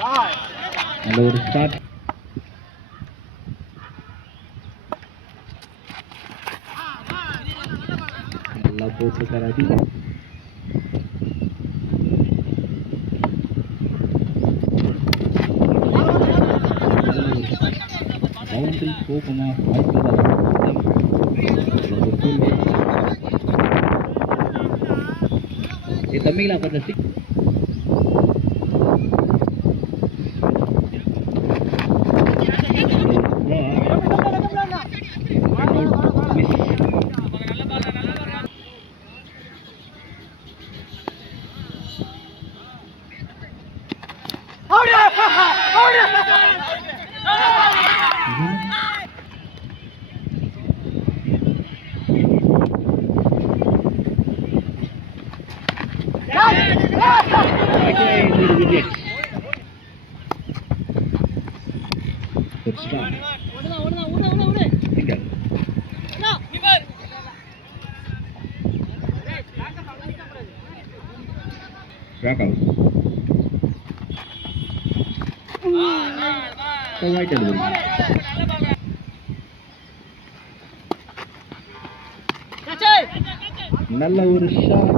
நல்ல ஒரு ஸ்டார்ட். நல்லா போட்டிருக்காரு அடி. பவுண்டரி போகுமா? தம்பிங்களா கொஞ்சம் back out. Right delivery. நல்ல ஒரு ஷாட்.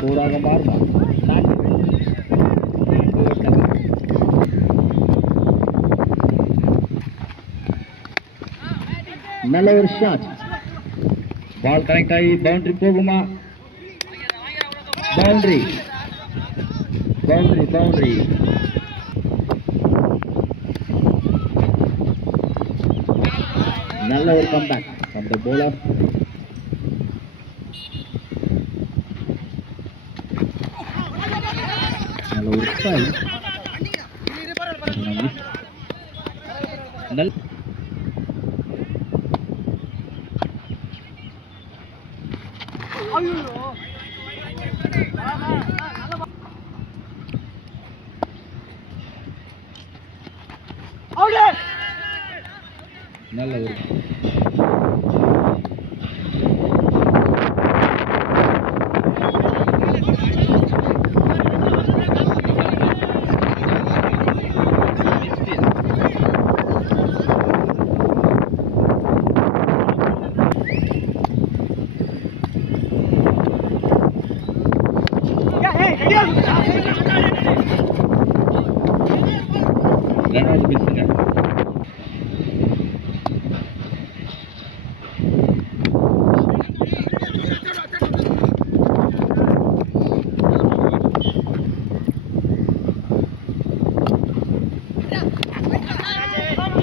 போராக மாறுமா? நல்ல ஒரு ஷாட். பால் கனெக்ட் ஆகி பவுண்டரி போகுமா? Boundary boundary boundary. நல்ல ஒரு கம்பேக் from the bowler. நல்ல ஒரு ஸ்ட்ரைக். நல்ல ஒரு ரெண்டாவது மிஸ்ஸுங்க.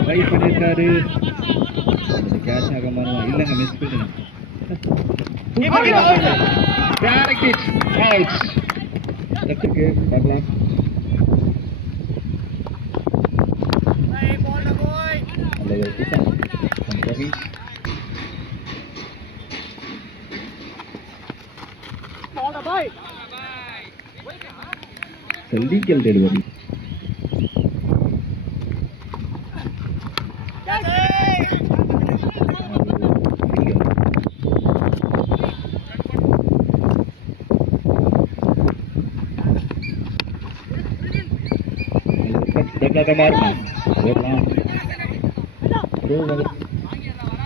ட்ரை பண்ணிருக்காரு. கேட்ச் ஆக மாறுமா? இல்லைங்க, மிஸ் பண்ணுங்க. பார்க்கலாம். legal delivery.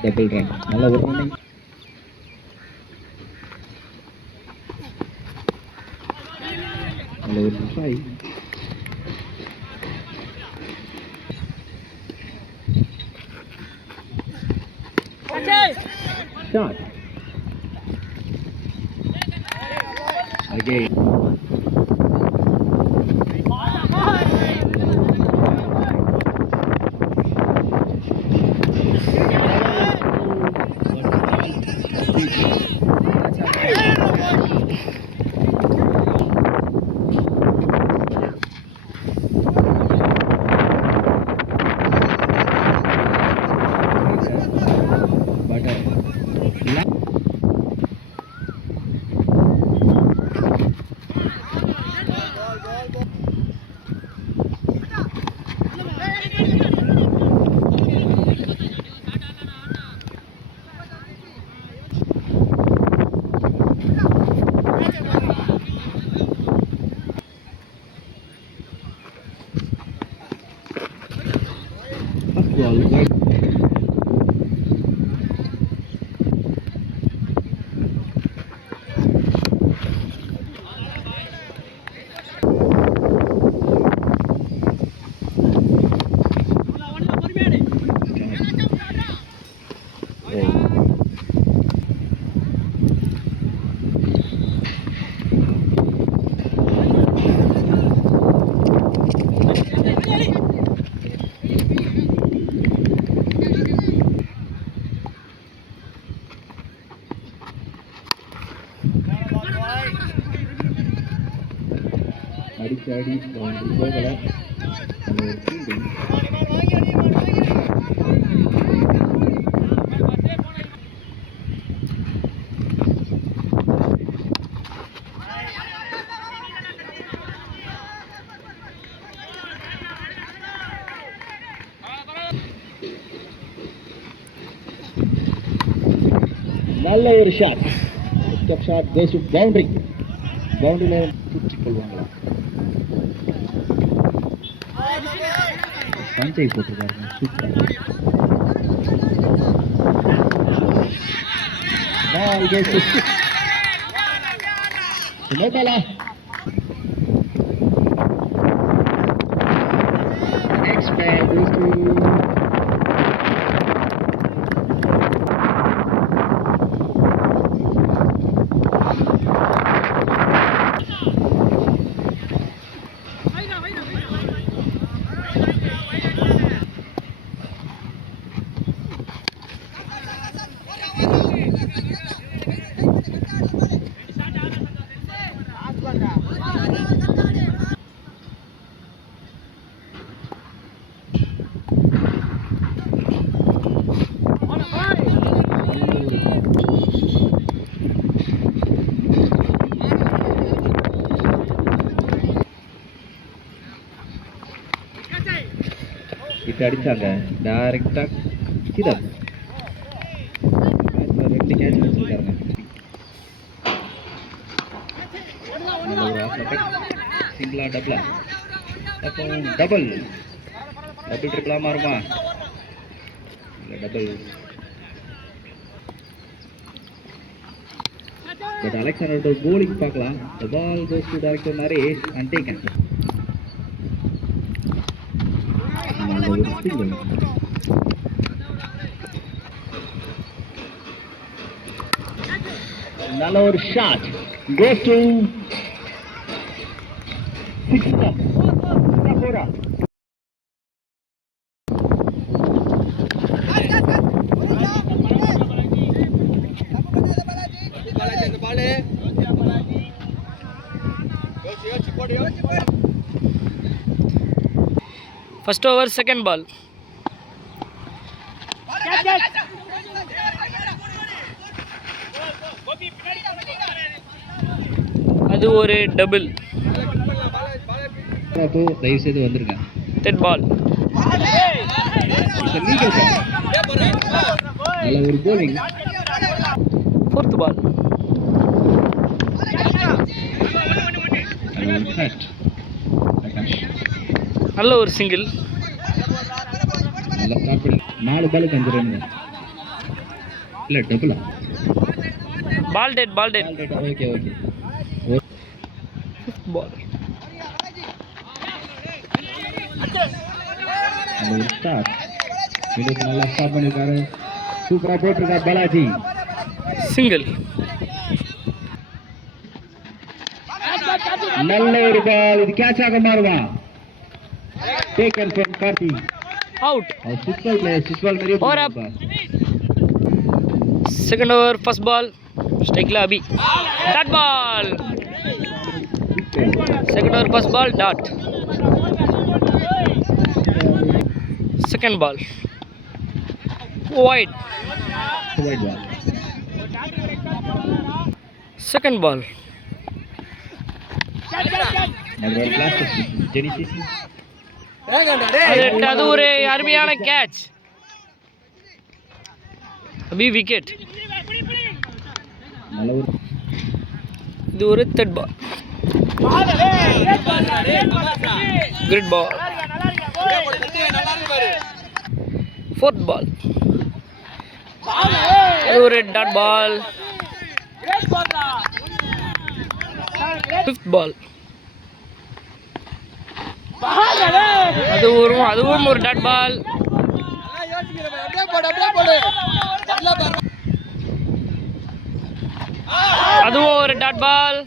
double run. நல்ல ஒரு ரன்னிங். நல்ல ஒரு ட்ரை. shot. Again. அடிச்சாடி boundary போகல. நல்ல ஒரு fielding. நல்ல ஒரு shot. Step shot goes to boundary. பவுண்டரியில சுற்றி கொள்வாங்களா? பஞ்சை போட்டிருக்காருங்க. Super. Ball goes to six. நோபாலா. நெக்ஸ்ட் பால் கோஸ் டு இது அடிச்சாங்க டைரக்டா கீழே. ரெண்டு கேட்ச் வச்சிருக்காங்க. சிங்கிளா டபுளா? அப்போ டபுள் ட்ரிபிளா மாறுமா? இல்லை டபுள். பட் அலெக்சாண்டரோட bowling பார்க்கலாம். The ball goes to director Naresh and taken. நல்ல ஒரு shot goes to six. First over, second ball. அது ஒரு டபுள். தயவு செய்து வந்துருங்க. Third ball. நல்ல ஒரு bowling. Fourth ball. நல்ல ஒரு சிங்கிள். நல்ல ஸ்டார்ட் பண்ணி 4 பாலுக்கு 5 ரன். இல்ல டபுளா? பால் டெட். ஓகே. Fifth ball. நல்ல ஒரு ஸ்டார்ட். இது நல்லா ஸ்டார்ட் பண்ணிருக்காரு. சூப்பரா போட்டிருக்காரு பாலாஜி. சிங்கிள். நல்ல ஒரு பால். இது கேட்ச் ஆக மாறுமா? Taken from Karthi. Out. Football player, football mere. Over up. Second over, first ball. Strike la Abhi. Dot ball. Second over, first ball. Dot. Second ball. Wide. Wide ball. Second ball. நல்ல class ஜெனிசிஸ். அது ஒரு அருமையான catch. Abhi wicket. இது ஒரு third ball. கிரிட் ball. Fourth ball. இது ஒரு டாட் பால். ஃபிஃப்த் பால். அதுவும் ஒரு டாட் பால். அதுவும் ஒரு dot ball.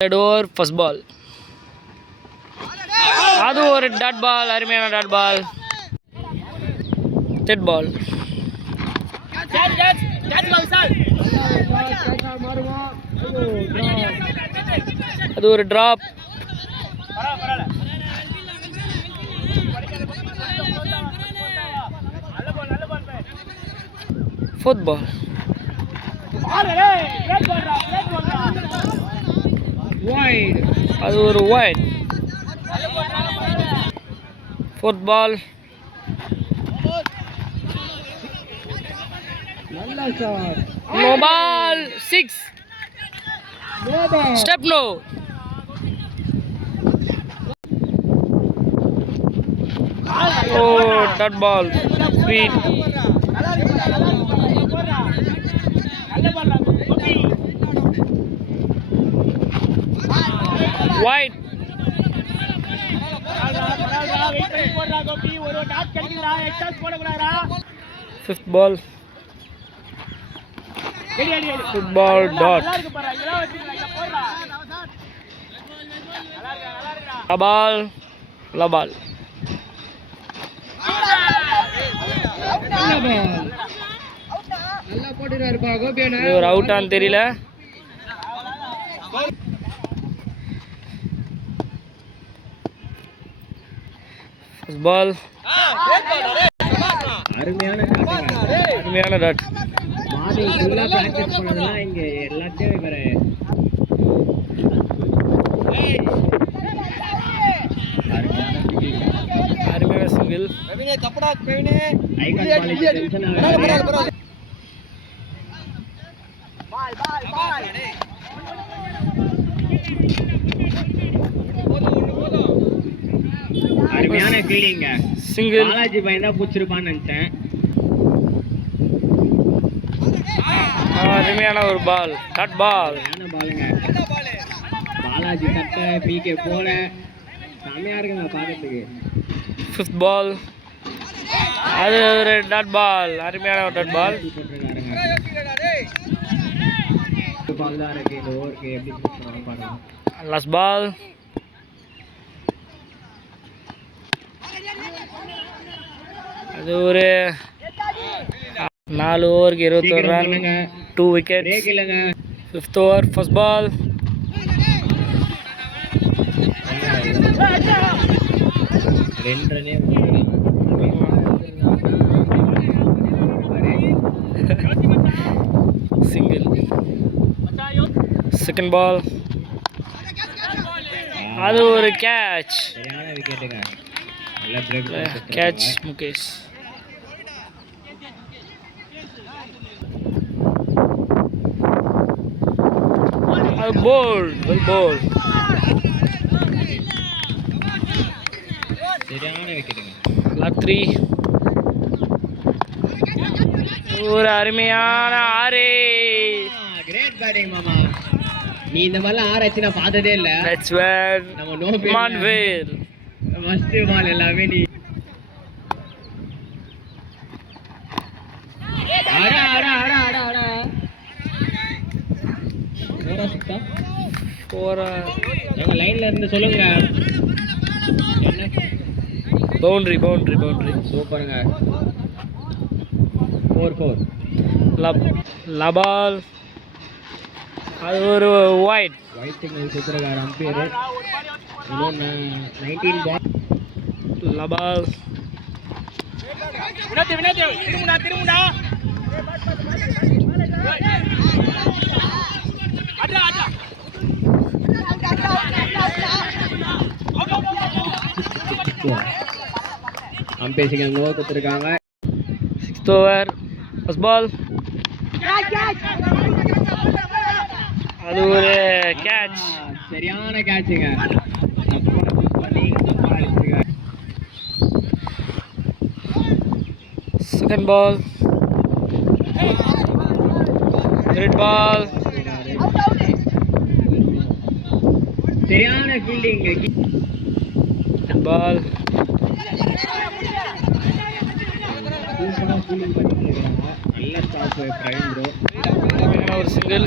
Third over first ball. அது ஒரு டாட் பால். அருமையான டாட் பால். தேர்ட் பால். அது ஒரு டிராப். ஃபுட்பால். அது ஒரு வைட். ஃபுட்பால். நல்ல shot. No ball. 6. Step no. Oh, that ball. Sweet. Wide. Fifth ball. Football dot. La ball. La ball. நல்லா போட்டுறாருப்பா கோபியானே. இது ஒரு அவுட்டான்னு தெரியல. First ball. அருமையான டாட். மாடி ஃபுல்லா பிராக்டீஸ் பண்ணதெல்லாம் இங்க எல்லாத்தையும் வேற. அருமையான சிங்கிள். ஐகான் பால் டென்ஷன் ஆகுது. அருமையான ஃபீலிங்க. சிங்கிள். பாலாஜி பையன் தான் பூச்சிருப்பான்னு நினைச்சேன். அருமையான ஒரு பால். Dot ball. பாலுங்க. பாலாஜி கட்ட பிகே போல செமையா இருக்குங்க பார்க்கறதுக்கு. Fifth ball. அது ஒரு டாட் பால். அருமையான ஒரு டாட் பால். பால் தான் இருக்கு இந்த ஓவருக்கு. எப்படி பாருங்க. Last ball. அது ஒரு 4 ஓவருக்கு 21 run. 2 wickets. Fifth over. First ball. Single. Second ball. அது ஒரு catch. Catch Mukesh. Bold, well bowled. சரியான விக்கெட்டுங்க. Lap 3. ஒரு அருமையான ஆரே. கிரேட் பேட்டிங் மாமா. நீ இந்த மாதிரிலாம் ஆராய்ச்சி நான் பார்த்ததே இல்ல. That's where நம்ம நோ Manvel. ஃபர்ஸ்ட் பால் எல்லாமே நீ. அடா அடா அடா அடா அடா. எங்க லைன்ல இருந்து சொல்லுங்க. என்ன பவுண்டரி. சூப்பருங்க. 4-4. லபால். அது ஒரு வைட். Signal சுத்துறாரு umpire. இன்னொன்னு 19 பால். லபால். திருமுடா. அம்பேசிங்க நோ கொடுத்துருக்காங்க. 6th over. First ball. அது ஒரு கேட்ச். சரியான கேட்சுங்க. Second ball. ரெட் பால். சரியான ஃபீல்டிங். Red ball. நல்ல ஸ்டாப் பிரவீன் ப்ரோ. ஒரு சிங்கிள்.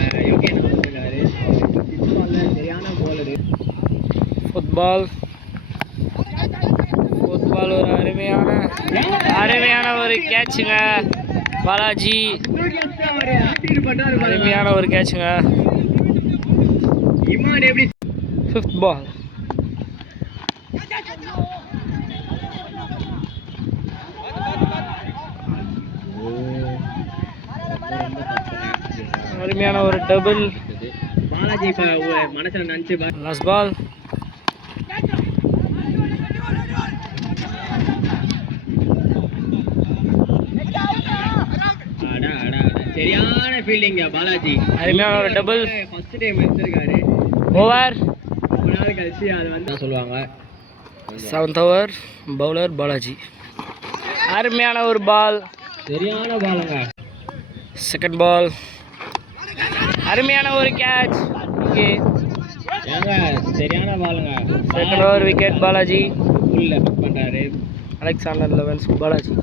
சரியான போலரு. ஃபுட்பால். ஒரு அருமையான ஒரு கேட்சுங்க. பாலாஜி அருமையான ஒரு கேட்சுங்க. இமான் எப்படி 5th பால். அருமையான ஒரு டபுள். பாலாஜி மனசுல நினைச்சு லாஸ்ட் பால். சரியான ஃபீல்டிங் பாலாஜி. அருமையான ஒரு டபுள். ஃபர்ஸ்ட் டைம் எடுத்திருக்காரு. ஓவர். ரொம்ப நாள் கழிச்சு அது வந்து சொல்லுவாங்க. 7th over. பவுலர் பாலாஜி. அருமையான ஒரு பால். சரியான பாலுங்க. 2nd பால். அருமையான ஒரு கேட்ச். சரியான பாலுங்க. 2nd over wicket Balaji. உள்ள பிக் பண்றாரு அலெக்சாண்டர் லெவன்ஸ் பாலாஜி.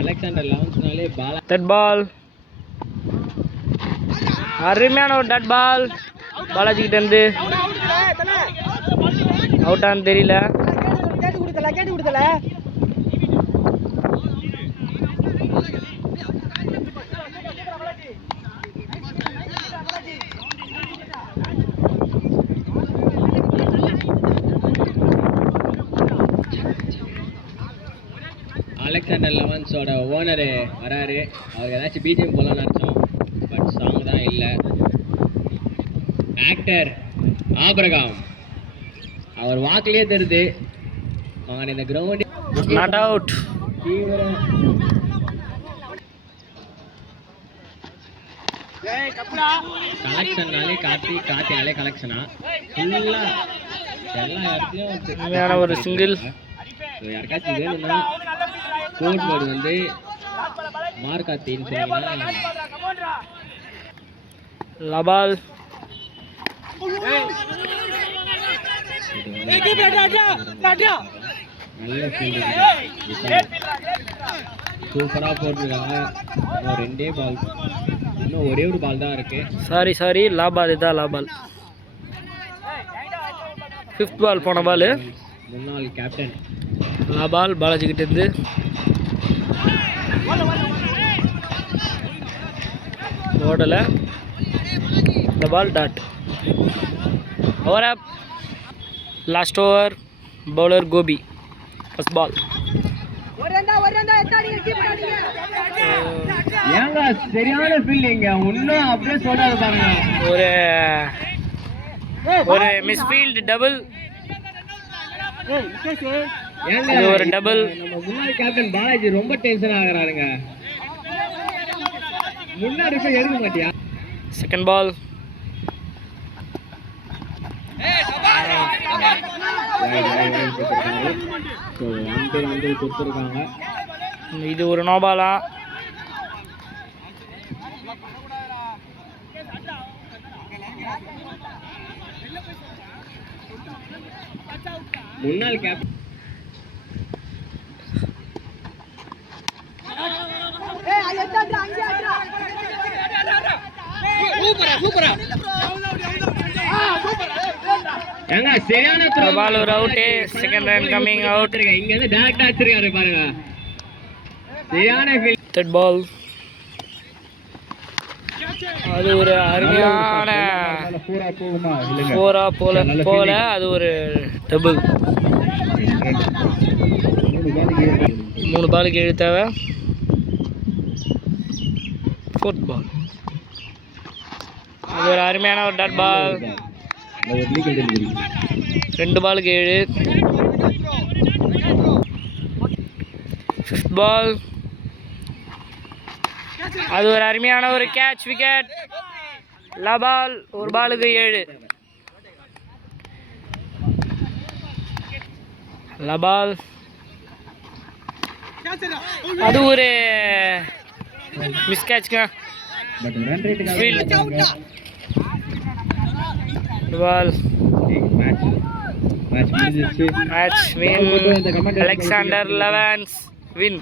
அலெக்சாண்டர் லெவன்ஸ்னாலே பாலா. 3rd ball. அருமையான ஒரு டட் பால் பாலாஜி கிட்ட இருந்து. அவுட்டான்னு தெரியல. அலெக்சாண்டர் லெவன்ஸோட ஓனரு வராரு. அவருக்கு ஏதாச்சும் பிஜிஎம் போகலான்னு நினச்சோம், பட் சாங் தான் இல்லை. ஆக்டர் ஆபிரகாம் அவர் வாக்கிலே தெரியுது அவன் இந்த கிரவுண்ட் நாட் அவுட். தீவிர கலெக்ஷன்னாலே காத்தினாலே கலெக்ஷனா ஃபுல்லாக எல்லா இடத்துலையும் ஒரு சிங்கிள். யாருக்காச்சும் வேணும்னா கோட் போர்டு வந்து மார்க்காத்தின்னு சொன்னீங்கன்னா லபால். நல்ல ஃபீல்டு சூப்பராக போட்டிருக்காங்க. இன்னும் 2 பால், இன்னும் ஒரே ஒரு பால் தான் இருக்கு. சாரி லாபால். இதுதான் லாபால். 5th பால் போன பால். முன்னாள் கேப்டன் லாபால் பாலாஜி கிட்ட இருந்து. ஓடலை. இந்த ball dot. Over up. Last over. Bowler Gopi. First ball. ஏங்க சரியான ஃபீல்டிங் இன்னும் அப்படியே சொல்லாது பாருங்க. ஒரு மிஸ்ஃபீல்ட் டபுள். இது ஒரு டபுள். நம்ம முன்னாள் கேப்டன் பாலாஜி ரொம்ப டென்ஷன் ஆகுறாருங்க. முன்னாடி போய் எடுக்க மாட்டியா? 2nd பால். கொடுத்துருக்காங்க. இது ஒரு நோபாலா. முன்னாள் கேப்டன் ஏங்க சரியான த்ரோ. பால் ஒரு out. Second run coming out. இங்க இருந்து டைரக்டா அடிச்சிருக்காரு பாருங்க. சரியான ஃபீல்ட். 3rd பால். அது ஒரு அருமையான போரா போல அது ஒரு டபுள். 3 பாலுக்கு 7 தேவை. 4th பால். அது ஒரு அருமையான ஒரு டாட் பால். 2 பாலுக்கு 7. 5th பால். அது ஒரு அருமையான ஒரு கேட்ச். விக்கெட். லபால். 1 பாலுக்கு 7. லபால். அது ஒரு மிஸ் கேட்ச்ங்க. Ball. Match win. Alexander Elevens win.